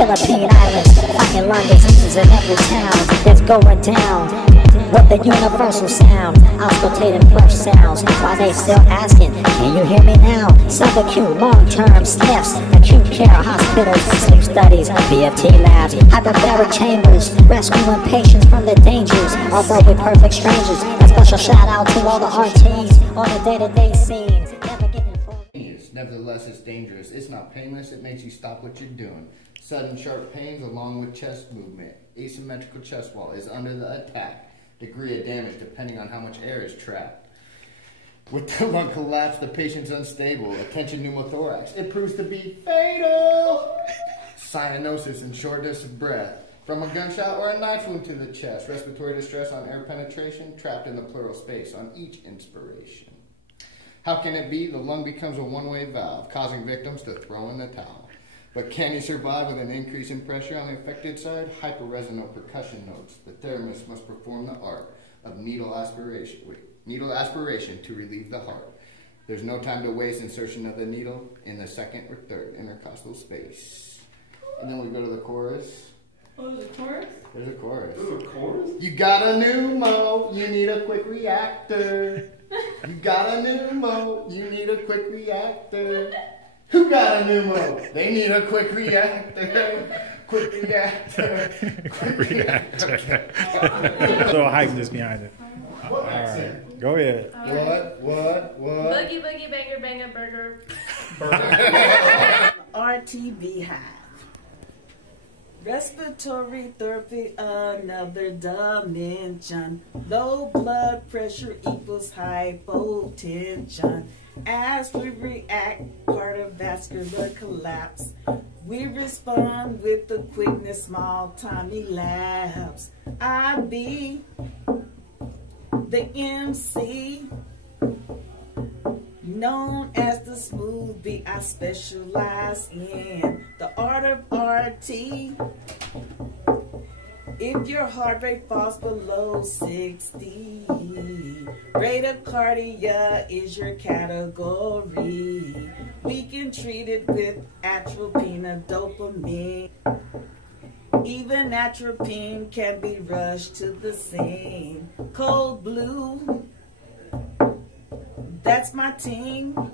Philippine Islands, fighting lung diseases in every town. It's going down with the universal sound, auscultating fresh sounds. While they still asking, can you hear me now? Subacute, long-term sniffs, acute care hospitals, sleep studies, BFT labs, hyperbaric chambers, rescuing patients from the dangers. Although we're perfect strangers, a special shout out to all the RTs on the day-to-day scene. Nevertheless, it's dangerous. It's not painless. It makes you stop what you're doing. Sudden sharp pains along with chest movement. Asymmetrical chest wall is under the attack. Degree of damage depending on how much air is trapped. With the lung collapse, the patient's unstable. Attention pneumothorax. It proves to be fatal. Cyanosis and shortness of breath. From a gunshot or a knife wound to the chest. Respiratory distress on air penetration. Trapped in the pleural space on each inspiration. How can it be? The lung becomes a one-way valve, causing victims to throw in the towel. But can you survive with an increase in pressure on the affected side? Hyperresonant percussion notes. The therapist must perform the art of needle aspiration to relieve the heart. There's no time to waste. Insertion of the needle in the second or third intercostal space. And then we go to the chorus. Oh, there's a chorus? There's a chorus. There's a chorus? You got a pneumo, you need a quick reactor. You got a pneumo, you need a quick reactor. Who got a pneumo? They need a quick reactor. Quick reactor. Quick reactor. A little hypeness behind it. What Right. Go ahead. What? Boogie, boogie, banger, banger, burger. RT Beehive. Respiratory therapy, another dimension. Low blood pressure equals hypotension. As we react, cardiovascular collapse. We respond with the quickness, small time elapse. I be the MC, known as the smooth beat. I specialize in the art of RT. If your heart rate falls below 60, bradycardia is your category. We can treat it with atropine or dopamine. Even atropine can be rushed to the scene. Cold blue, that's my team.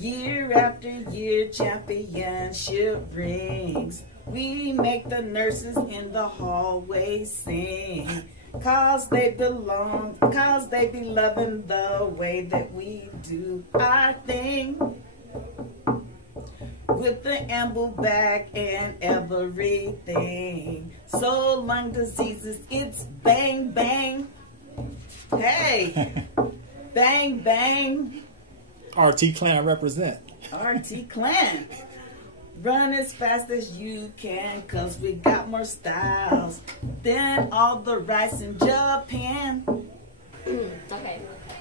Year after year, championship rings. We make the nurses in the hallway sing. Cause they belong, cause they be loving the way that we do our thing. With the amble back and everything. So lung diseases, it's bang bang. Hey, bang bang. RT Clan represent. RT Clan. Run as fast as you can, cause we got more styles than all the rice in Japan. Okay,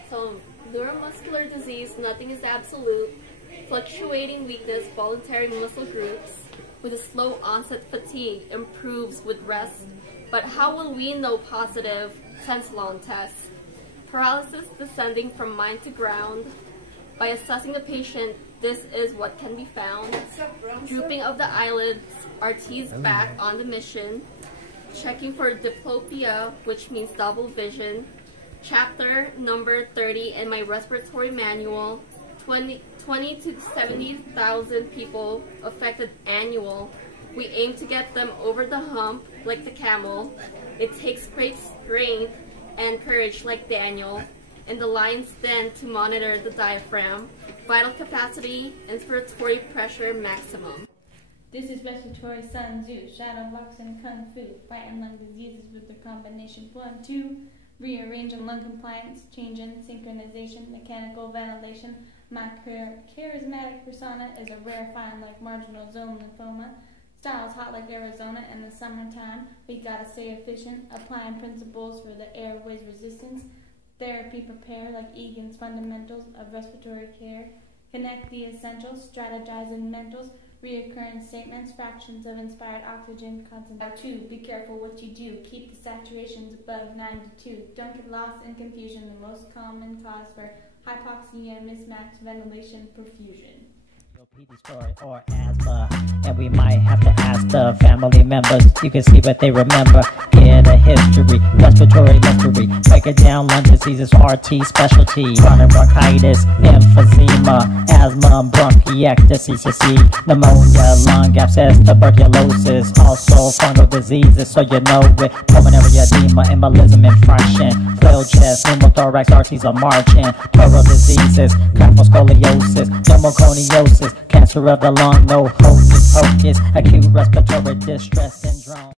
so neuromuscular disease, nothing is absolute. Fluctuating weakness, voluntary muscle groups with a slow onset fatigue improves with rest. But how will we know positive? Sense-long tests. Paralysis descending from mind to ground. By assessing the patient, this is what can be found. Drooping of the eyelids, RT's back on the mission. Checking for diplopia, which means double vision. Chapter number 30 in my respiratory manual. 20 to 70,000 people affected annual. We aim to get them over the hump like the camel. It takes great strength and courage like Daniel. In the lion's den to monitor the diaphragm, vital capacity, inspiratory pressure maximum. This is respiratory Sun Tzu, shadow boxing kung fu, fighting lung diseases with the combination 1, 2, rearranging lung compliance, changing synchronization, mechanical ventilation. My charismatic persona is a rare find like marginal zone lymphoma. Styles hot like Arizona in the summertime. We gotta stay efficient, applying principles for the airways resistance. Therapy prepare like Egan's fundamentals of respiratory care. Connect the essentials, strategizing mentals, reoccurring statements, fractions of inspired oxygen concentration. 2. Be careful what you do. Keep the saturations above 92. Don't get lost in confusion, the most common cause for hypoxia, mismatched ventilation, perfusion. Story or asthma, and we might have to ask the family members. You can see what they remember. Get a history, respiratory mystery. Break it down, lung diseases, RT specialty. Chronic bronchitis, emphysema, asthma, bronchiectasis, pneumonia, lung abscess, tuberculosis. Also fungal diseases, so you know it. Pulmonary edema, embolism, infraction, flail chest, pneumothorax, RTs are marching. Pleural diseases, kyphoscoliosis, pneumoconiosis, cancer of the lung, no hocus pocus, acute respiratory distress syndrome.